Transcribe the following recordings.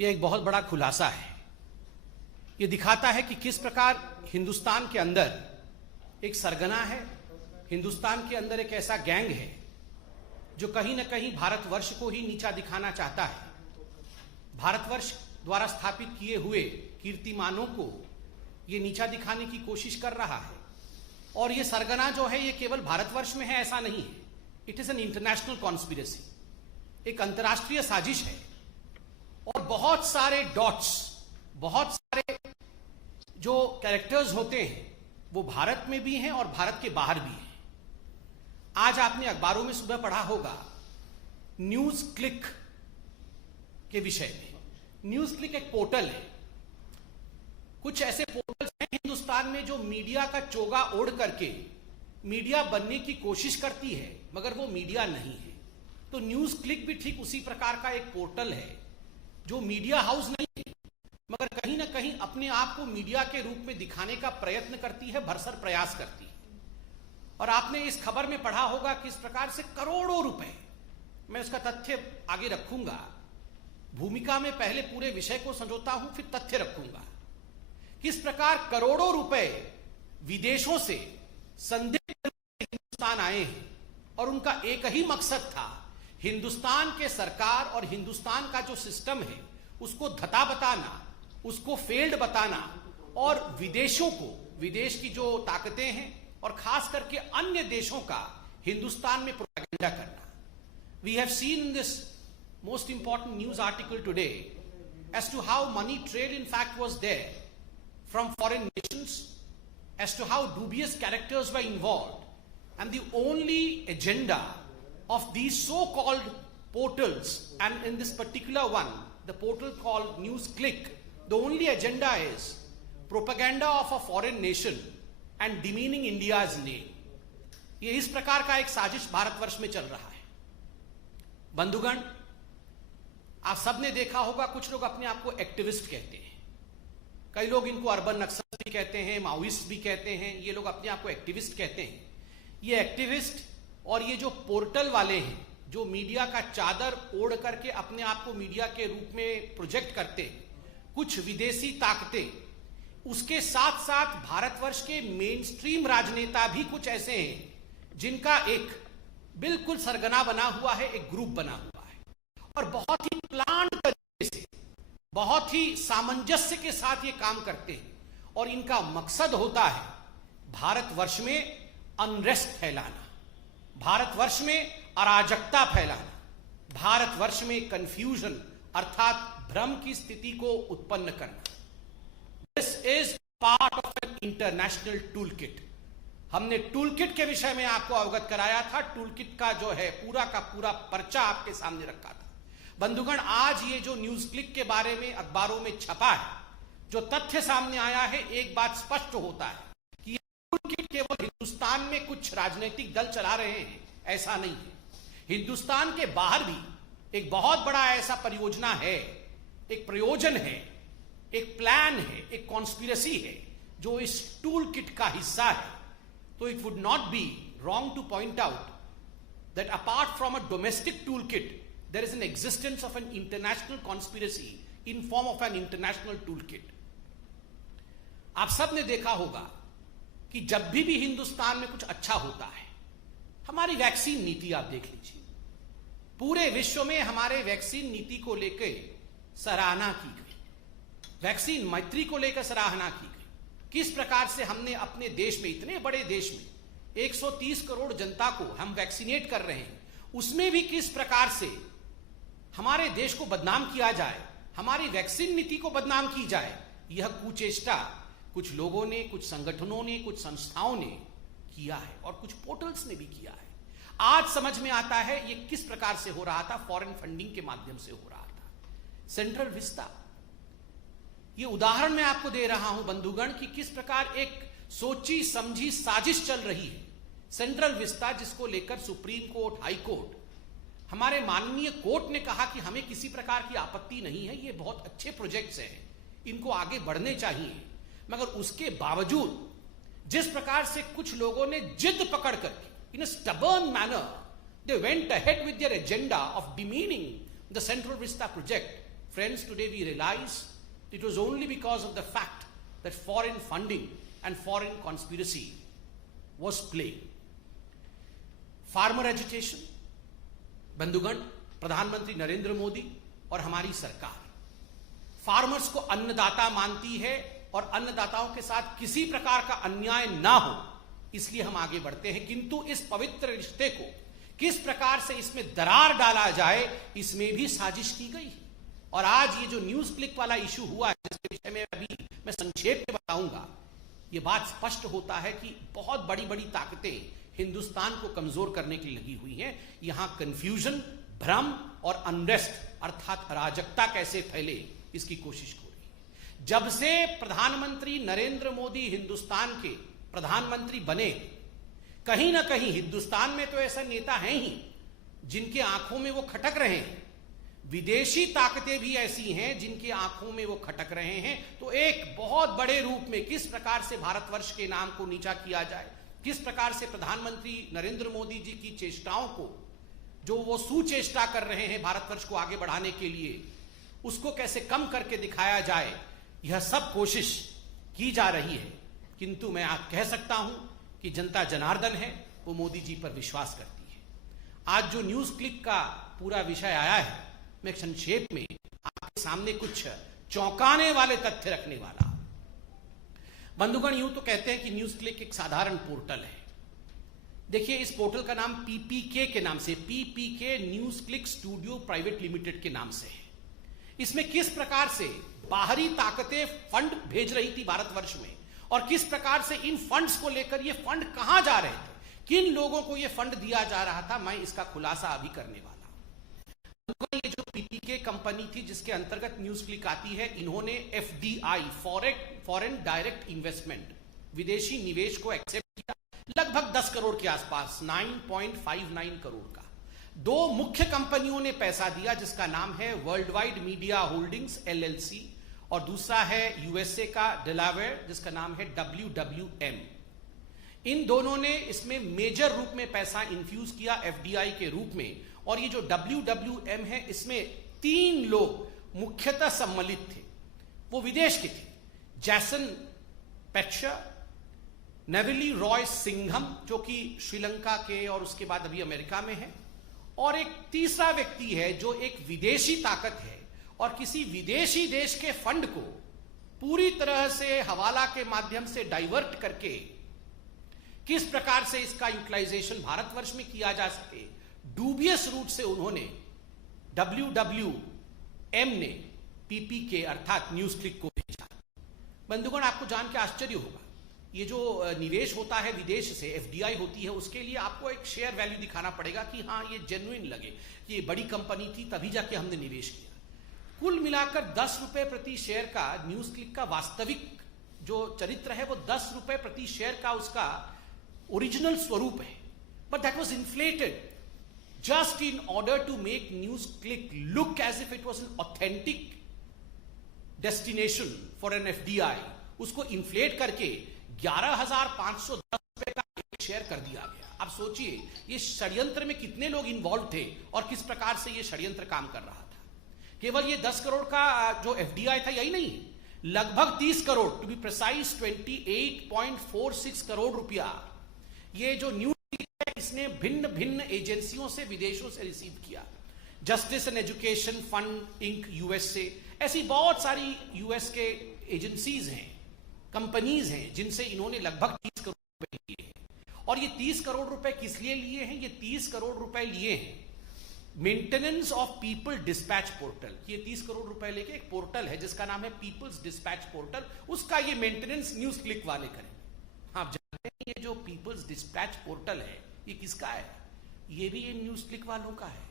यह एक बहुत बड़ा खुलासा है। यह दिखाता है कि किस प्रकार हिंदुस्तान के अंदर एक सरगना है, हिंदुस्तान के अंदर एक ऐसा गैंग है जो कहीं ना कहीं भारतवर्ष को ही नीचा दिखाना चाहता है, भारतवर्ष द्वारा स्थापित किए हुए कीर्तिमानों को यह नीचा दिखाने की कोशिश कर रहा है। और यह सरगना जो है यह केवल भारतवर्ष में है ऐसा नहीं है, it is an international conspiracy, एक अंतर्राष्ट्रीय साजिश है। और बहुत सारे डॉट्स, बहुत सारे जो कैरेक्टर्स होते हैं वो भारत में भी हैं और भारत के बाहर भी हैं। आज आपने अखबारों में सुबह पढ़ा होगा न्यूज क्लिक के विषय में। न्यूज क्लिक एक पोर्टल है, कुछ ऐसे पोर्टल्स हैं हिंदुस्तान में जो मीडिया का चोगा ओढ़ करके मीडिया बनने की कोशिश करती है मगर वो मीडिया नहीं है। तो न्यूज क्लिक भी ठीक उसी प्रकार का एक पोर्टल है जो मीडिया हाउस नहीं है मगर कहीं ना कहीं अपने आप को मीडिया के रूप में दिखाने का प्रयत्न करती है, भरसक प्रयास करती है। और आपने इस खबर में पढ़ा होगा किस प्रकार से करोड़ों रुपए, मैं उसका तथ्य आगे रखूंगा, भूमिका में पहले पूरे विषय को संजोता हूं फिर तथ्य रखूंगा, किस प्रकार करोड़ों रुपए विदेशों से संदिग्ध हिंदुस्तान आए हैं और उनका एक ही मकसद था हिंदुस्तान के सरकार और हिंदुस्तान का जो सिस्टम है उसको धता बताना, उसको फेल्ड बताना और विदेशों को, विदेश की जो ताकतें हैं और खास करके अन्य देशों का हिंदुस्तान में प्रोपेगेंडा करना। We have seen this most important news article today as to how money trade in fact was there from foreign nations, as to how dubious characters were involved, and the only agenda of these so-called portals, and in this particular one, the portal called NewsClick, the only agenda is propaganda of a foreign nation and demeaning India's name. ये इस प्रकार का एक साजिश भारतवर्ष में चल रहा है। बंधुगण, आप सबने देखा होगा कुछ लोग अपने आप को एक्टिविस्ट कहते हैं, कई लोग इनको अर्बन नक्सल भी कहते हैं, माओइस्ट भी कहते हैं, ये लोग अपने आप को एक्टिविस्ट कहते हैं। ये एक्टिविस्ट और ये जो पोर्टल वाले हैं जो मीडिया का चादर ओढ़ करके अपने आप को मीडिया के रूप में प्रोजेक्ट करते हैं, कुछ विदेशी ताकतें, उसके साथ साथ भारतवर्ष के मेन स्ट्रीम राजनेता भी कुछ ऐसे हैं जिनका एक बिल्कुल सरगना बना हुआ है, एक ग्रुप बना हुआ है और बहुत ही प्लान तरीके से, बहुत ही सामंजस्य के साथ ये काम करते हैं। और इनका मकसद होता है भारतवर्ष में अनरेस्ट फैलाना, भारतवर्ष में अराजकता फैलाना, भारतवर्ष में कंफ्यूजन अर्थात भ्रम की स्थिति को उत्पन्न करना। This is part of an international tool kit. हमने टूल किट के विषय में आपको अवगत कराया था, टूल किट का जो है पूरा का पूरा पर्चा आपके सामने रखा था। बंधुगण, आज ये जो न्यूज क्लिक के बारे में अखबारों में छपा है, जो तथ्य सामने आया है, एक बात स्पष्ट होता है कि ये टूल किट केवल हिंदुस्तान में कुछ राजनीतिक दल चला रहे हैं ऐसा नहीं है। हिंदुस्तान के बाहर भी एक बहुत बड़ा ऐसा परियोजना है, एक प्रयोजन है, एक प्लान है, एक कॉन्स्पिरेसी है जो इस टूल किट का हिस्सा है। तो it would not be wrong two point out that apart from a domestic tool kit there is an existence of an international conspiracy in form of an international toolkit. आप सब ने देखा होगा कि जब भी हिंदुस्तान में कुछ अच्छा होता है, हमारी वैक्सीन नीति आप देख लीजिए, पूरे विश्व में हमारे वैक्सीन नीति को लेकर सराहना की गई, वैक्सीन मैत्री को लेकर सराहना की गई। किस प्रकार से हमने अपने देश में, इतने बड़े देश में 130 करोड़ जनता को हम वैक्सीनेट कर रहे हैं, उसमें भी किस प्रकार से हमारे देश को बदनाम किया जाए, हमारी वैक्सीन नीति को बदनाम की जाए, यह कुचेष्टा कुछ लोगों ने, कुछ संगठनों ने, कुछ संस्थाओं ने किया है और कुछ पोर्टल्स ने भी किया है। आज समझ में आता है ये किस प्रकार से हो रहा था, फॉरेन फंडिंग के माध्यम से हो रहा था। सेंट्रल विस्टा, ये उदाहरण मैं आपको दे रहा हूं बंधुगण कि किस प्रकार एक सोची समझी साजिश चल रही है। सेंट्रल विस्टा, जिसको लेकर सुप्रीम कोर्ट, हाई कोर्ट, हमारे माननीय कोर्ट ने कहा कि हमें किसी प्रकार की आपत्ति नहीं है, ये बहुत अच्छे प्रोजेक्ट्स हैं, इनको आगे बढ़ने चाहिए, मगर उसके बावजूद जिस प्रकार से कुछ लोगों ने जिद पकड़ करके in a stubborn manner they went ahead with their agenda of demeaning the Central Vista project, Friends, today we realize it was only because of the fact that foreign funding and foreign conspiracy was playing. Farmer agitation, बंधुगण, प्रधानमंत्री नरेंद्र मोदी और हमारी सरकार farmers को अन्नदाता मानती है और अन्नदाताओं के साथ किसी प्रकार का अन्याय ना हो, इसलिए हम आगे बढ़ते हैं। किंतु इस पवित्र रिश्ते को किस प्रकार से इसमें दरार डाला जाए, इसमें भी साजिश की गई। और आज ये जो न्यूज क्लिक वाला इशू हुआ है, जिसके विषय में अभी मैं संक्षेप में बताऊंगा, ये बात स्पष्ट होता है कि बहुत बड़ी बड़ी ताकतें हिंदुस्तान को कमजोर करने के लिए लगी हुई हैं। यहां कंफ्यूजन, भ्रम और अनरेस्ट अर्थात अराजकता कैसे फैले, इसकी कोशिश हो रही है। जब से प्रधानमंत्री नरेंद्र मोदी हिंदुस्तान के प्रधानमंत्री बने, कहीं ना कहीं हिंदुस्तान में तो ऐसा नेता हैं ही जिनके आंखों में वो खटक रहे हैं, विदेशी ताकतें भी ऐसी हैं जिनके आंखों में वो खटक रहे हैं। तो एक बहुत बड़े रूप में किस प्रकार से भारतवर्ष के नाम को नीचा किया जाए, किस प्रकार से प्रधानमंत्री नरेंद्र मोदी जी की चेष्टाओं को, जो वो सुचेष्टा कर रहे हैं भारतवर्ष को आगे बढ़ाने के लिए, उसको कैसे कम करके दिखाया जाए, यह सब कोशिश की जा रही है। किंतु मैं आप कह सकता हूं कि जनता जनार्दन है, वो मोदी जी पर विश्वास करती है। आज जो न्यूज क्लिक का पूरा विषय आया है, मैं संक्षेप में आपके सामने कुछ चौंकाने वाले तथ्य रखने वाला। बंधुगण, यूं तो कहते हैं कि न्यूज क्लिक एक साधारण पोर्टल है। देखिए, इस पोर्टल का नाम पीपीके के नाम से, PPK news click studio private limited के नाम से है। इसमें किस प्रकार से बाहरी ताकतें फंड भेज रही थी भारतवर्ष में, और किस प्रकार से इन फंड्स को लेकर ये फंड कहां जा रहे थे, किन लोगों को ये फंड दिया जा रहा था, मैं इसका खुलासा अभी करने वाला हूं। ये जो पीपीके कंपनी थी जिसके अंतर्गत न्यूज क्लिक आती है, इन्होंने एफडीआई, फॉरेन डायरेक्ट इन्वेस्टमेंट, विदेशी निवेश को एक्सेप्ट किया, लगभग 10 करोड़ के आसपास, 9.59 करोड़ का। दो मुख्य कंपनियों ने पैसा दिया, जिसका नाम है world wide media holdings LLC, और दूसरा है यूएसए का डेलावेयर, जिसका नाम है WWM। इन दोनों ने इसमें मेजर रूप में पैसा इन्फ्यूज किया एफडीआई के रूप में। और ये जो WWM है, इसमें 3 लोग मुख्यतः सम्मिलित थे, वो विदेश के थे। जैसन पेट्शर, नेविली रॉय सिंघम, जो कि श्रीलंका के और उसके बाद अभी अमेरिका में है, और एक तीसरा व्यक्ति है जो एक विदेशी ताकत है और किसी विदेशी देश के फंड को पूरी तरह से हवाला के माध्यम से डाइवर्ट करके किस प्रकार से इसका यूटिलाइजेशन भारतवर्ष में किया जा सके, डूबियस रूट से उन्होंने WWM ने पीपीके अर्थात न्यूज क्लिक को भेजा। बंधुगण, आपको जान के आश्चर्य होगा, ये जो निवेश होता है विदेश से, एफडीआई होती है, उसके लिए आपको एक शेयर वैल्यू दिखाना पड़ेगा कि हाँ ये जेन्युइन लगे, कि ये बड़ी कंपनी थी तभी जाके हमने निवेश किया। कुल मिलाकर 10 रुपए प्रति शेयर का न्यूज क्लिक का वास्तविक जो चरित्र है, वो 10 रुपए प्रति शेयर का उसका ओरिजिनल स्वरूप है। But that was inflated just in order to make news click look as if it was an authentic destination for an FDI. उसको इन्फ्लेट करके 11,510 रुपए का एक शेयर कर दिया गया। अब सोचिए ये षड्यंत्र में कितने लोग इन्वॉल्व थे और किस प्रकार से ये षड्यंत्र काम कर रहा था। केवल ये 10 करोड़ का जो एफडीआई था यही नहीं, लगभग 30 crore, to be precise 28.46 crore रुपया ये जो न्यूज है इसने भिन्न भिन्न एजेंसियों से, विदेशों से रिसीव किया। Justice and Education Fund Inc USA, ऐसी बहुत सारी यूएस के एजेंसीज हैं, कंपनीज हैं, जिनसे इन्होंने लगभग 30 करोड़ रुपए लिए हैं। और ये 30 करोड़ रुपए किस लिए लिए हैं? ये 30 करोड़ रुपए लिए हैं maintenance of people dispatch portal. ये 30 करोड़ रुपए लेके एक पोर्टल है जिसका नाम है पीपल्स डिस्पैच पोर्टल, उसका ये मेंटेनेंस न्यूज क्लिक वाले करें। आप जानते हैं ये जो पीपल्स डिस्पैच पोर्टल है ये किसका है? ये भी ये न्यूज क्लिक वालों का है।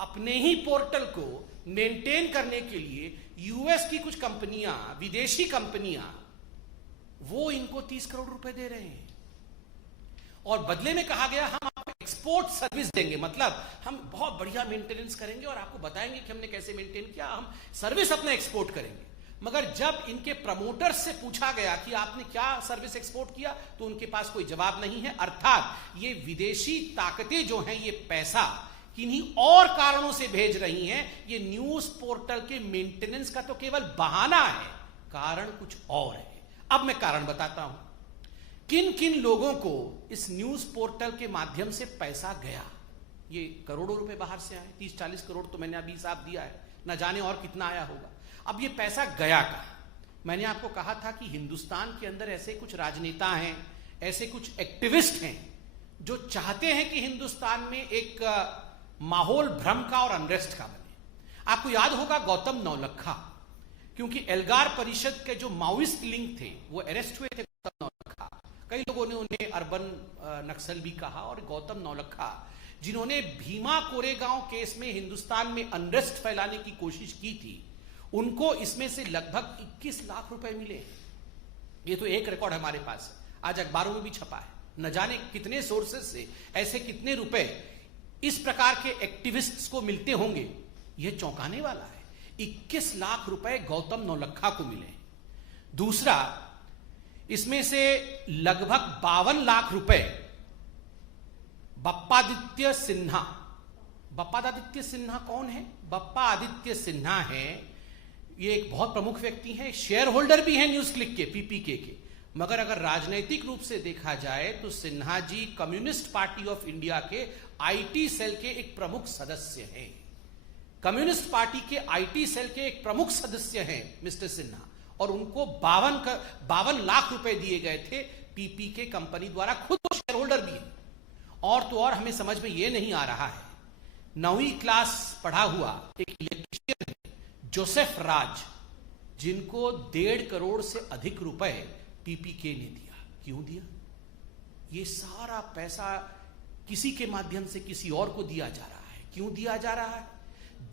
अपने ही पोर्टल को मेंटेन करने के लिए यूएस की कुछ कंपनियां, विदेशी कंपनियां, वो इनको 30 करोड़ रुपए दे रहे हैं। और बदले में कहा गया हम आपको एक्सपोर्ट सर्विस देंगे, मतलब हम बहुत बढ़िया मेंटेनेंस करेंगे और आपको बताएंगे कि हमने कैसे मेंटेन किया, हम सर्विस अपना एक्सपोर्ट करेंगे। मगर जब इनके प्रमोटर्स से पूछा गया कि आपने क्या सर्विस एक्सपोर्ट किया, तो उनके पास कोई जवाब नहीं है। अर्थात ये विदेशी ताकतें जो हैं, ये पैसा किन्हीं और कारणों से भेज रही हैं। ये न्यूज पोर्टल के मेंटेनेंस का तो केवल बहाना है, कारण कुछ और है। अब मैं कारण बताता हूं, किन किन लोगों को इस न्यूज पोर्टल के माध्यम से पैसा गया। ये करोड़ों रुपए बाहर से आए, 30-40 करोड़ तो मैंने अभी हिसाब दिया है, न जाने और कितना आया होगा। अब ये पैसा गया कहां? मैंने आपको कहा था कि हिंदुस्तान के अंदर ऐसे कुछ राजनेता हैं, ऐसे कुछ एक्टिविस्ट हैं जो चाहते हैं कि हिंदुस्तान में एक माहौल भ्रम का और अनरेस्ट का बने। आपको याद होगा गौतम नौलखा, क्योंकि एल्गार परिषद के जो माओइस्ट लिंक थे वो अरेस्ट हुए थे। गौतम नौलखा, कई लोगों ने उन्हें अर्बन नक्सल भी कहा, और गौतम नौलखा जिन्होंने भीमा कोरेगांव केस में हिंदुस्तान में अनरेस्ट फैलाने की कोशिश की थी, उनको इसमें से लगभग 21 लाख रुपए मिले। ये तो एक रिकॉर्ड हमारे पास है, आज अखबारों में भी छपा है। न जाने कितने सोर्सेस से ऐसे कितने रुपए इस प्रकार के एक्टिविस्ट्स को मिलते होंगे, यह चौंकाने वाला है। 21 लाख रुपए गौतम नौलखा को मिले। दूसरा, इसमें से लगभग 52 लाख रुपए बप्पादित्य सिन्हा। बप्पादित्य सिन्हा कौन है? बप्पा आदित्य सिन्हा है, ये एक बहुत प्रमुख व्यक्ति हैं, शेयर होल्डर भी हैं न्यूज क्लिक के, पीपीके के। मगर अगर राजनीतिक रूप से देखा जाए तो Sinha ji communist party of India के आईटी सेल के एक प्रमुख सदस्य हैं। कम्युनिस्ट पार्टी के आईटी सेल के एक प्रमुख सदस्य हैं मिस्टर सिन्हा, और उनको 52 लाख रुपए दिए गए थे पीपीके कंपनी द्वारा। खुद वो शेयर होल्डर भी है। और तो और हमें समझ में यह नहीं आ रहा है, 9वीं क्लास पढ़ा हुआ एक इलेक्ट्रीशियन है जोसेफ राज, जिनको 1.5 करोड़ से अधिक रुपए पीपीके ने दिया। क्यों दिया? ये सारा पैसा किसी के माध्यम से किसी और को दिया जा रहा है। क्यों दिया जा रहा है?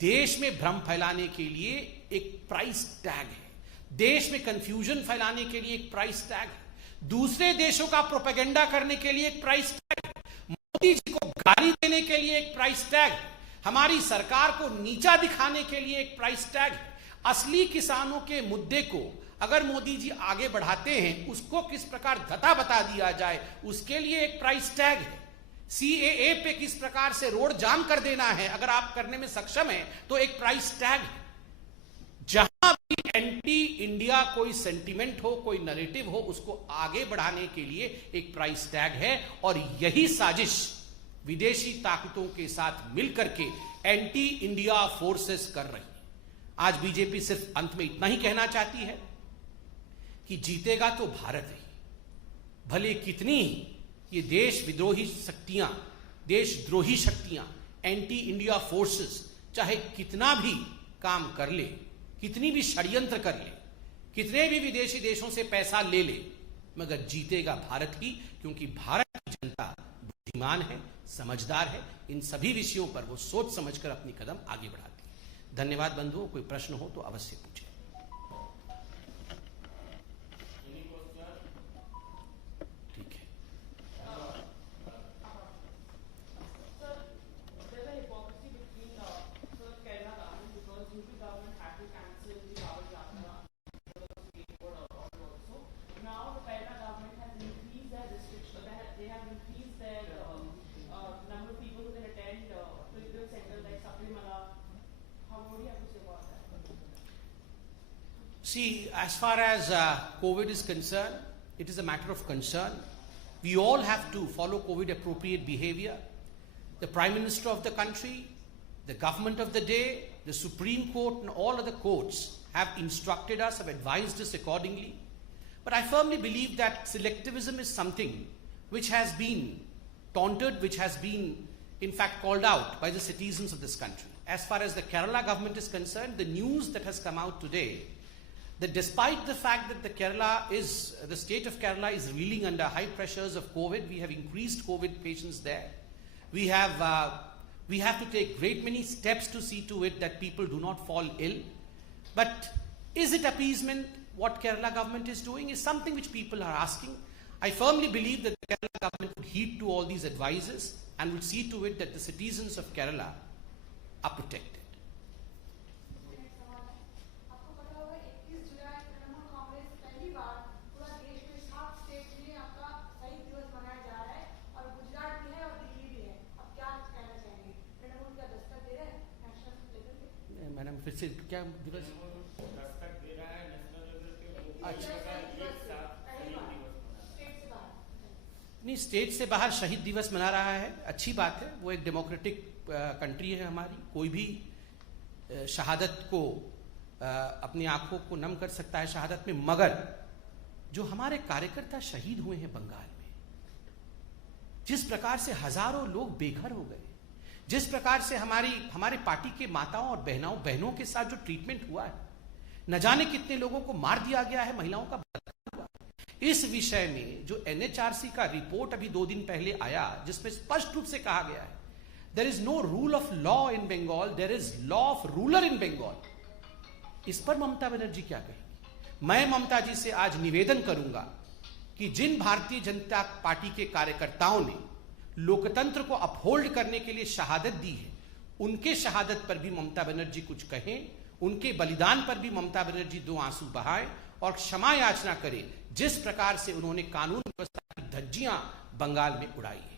देश में भ्रम फैलाने के लिए एक प्राइस टैग है, देश में कंफ्यूजन फैलाने के लिए एक प्राइस टैग है, दूसरे देशों का प्रोपेगेंडा करने के लिए एक प्राइस टैग है, मोदी जी को गाली देने के लिए एक प्राइस टैग है, हमारी सरकार को नीचा दिखाने के लिए एक प्राइस टैग है। असली किसानों के मुद्दे को अगर मोदी जी आगे बढ़ाते हैं, उसको किस प्रकार धता बता दिया जाए, उसके लिए एक प्राइस टैग है। सीएए पे किस प्रकार से रोड जाम कर देना है, अगर आप करने में सक्षम हैं तो एक प्राइस टैग है। जहां भी एंटी इंडिया कोई सेंटीमेंट हो, कोई नैरेटिव हो, उसको आगे बढ़ाने के लिए एक प्राइस टैग है। और यही साजिश विदेशी ताकतों के साथ मिलकर के एंटी इंडिया फोर्सेस कर रही है। आज बीजेपी सिर्फ अंत में इतना ही कहना चाहती है कि जीतेगा तो भारत ही, भले कितनी ये देश विद्रोही शक्तियां, देशद्रोही शक्तियां, एंटी इंडिया फोर्सेस चाहे कितना भी काम कर ले, कितनी भी षड्यंत्र कर ले, कितने भी विदेशी देशों से पैसा ले ले, मगर जीतेगा भारत ही, क्योंकि भारत की जनता बुद्धिमान है, समझदार है। इन सभी विषयों पर वो सोच समझकर अपनी कदम आगे बढ़ाती है। धन्यवाद बंधुओं, कोई प्रश्न हो तो अवश्य पूछें। See, as far as COVID is concerned, it is a matter of concern. We all have to follow COVID appropriate behavior. The Prime Minister of the country, the government of the day, the Supreme Court and all other courts have instructed us, have advised us accordingly. But I firmly believe that selectivism is something which has been taunted, which has been in fact called out by the citizens of this country. As far as the Kerala government is concerned, the news that has come out today, that despite the fact that the state of Kerala is reeling under high pressures of COVID, we have increased COVID patients there. We have to take great many steps to see to it that people do not fall ill. But is it appeasement? What Kerala government is doing is something which people are asking. I firmly believe that the Kerala government would heed to all these advices and will see to it that the citizens of Kerala are protected. से क्या दिवस? अच्छा, नहीं, state से बाहर शहीद दिवस मना रहा है, अच्छी बात है। वो एक डेमोक्रेटिक कंट्री है हमारी, कोई भी शहादत को अपनी आंखों को नम कर सकता है शहादत में। मगर जो हमारे कार्यकर्ता शहीद हुए हैं बंगाल में, जिस प्रकार से हजारों लोग बेघर हो गए, जिस प्रकार से हमारे पार्टी के माताओं और बहनों के साथ जो ट्रीटमेंट हुआ है, न जाने कितने लोगों को मार दिया गया है, महिलाओं का बलात्कार हुआ। इस विषय में जो एनएचआरसी का रिपोर्ट अभी 2 दिन पहले आया, जिसमें स्पष्ट रूप से कहा गया है there is no rule of law in Bengal, there is law of ruler in Bengal. इस पर ममता बनर्जी क्या कहेंगी? मैं ममता जी से आज निवेदन करूंगा कि जिन भारतीय जनता पार्टी के कार्यकर्ताओं ने लोकतंत्र को अपहोल्ड करने के लिए शहादत दी है, उनके शहादत पर भी ममता बनर्जी कुछ कहें, उनके बलिदान पर भी ममता बनर्जी 2 आंसू बहाएं और क्षमा याचना करें, जिस प्रकार से उन्होंने कानून व्यवस्था की धज्जियां बंगाल में उड़ाई है।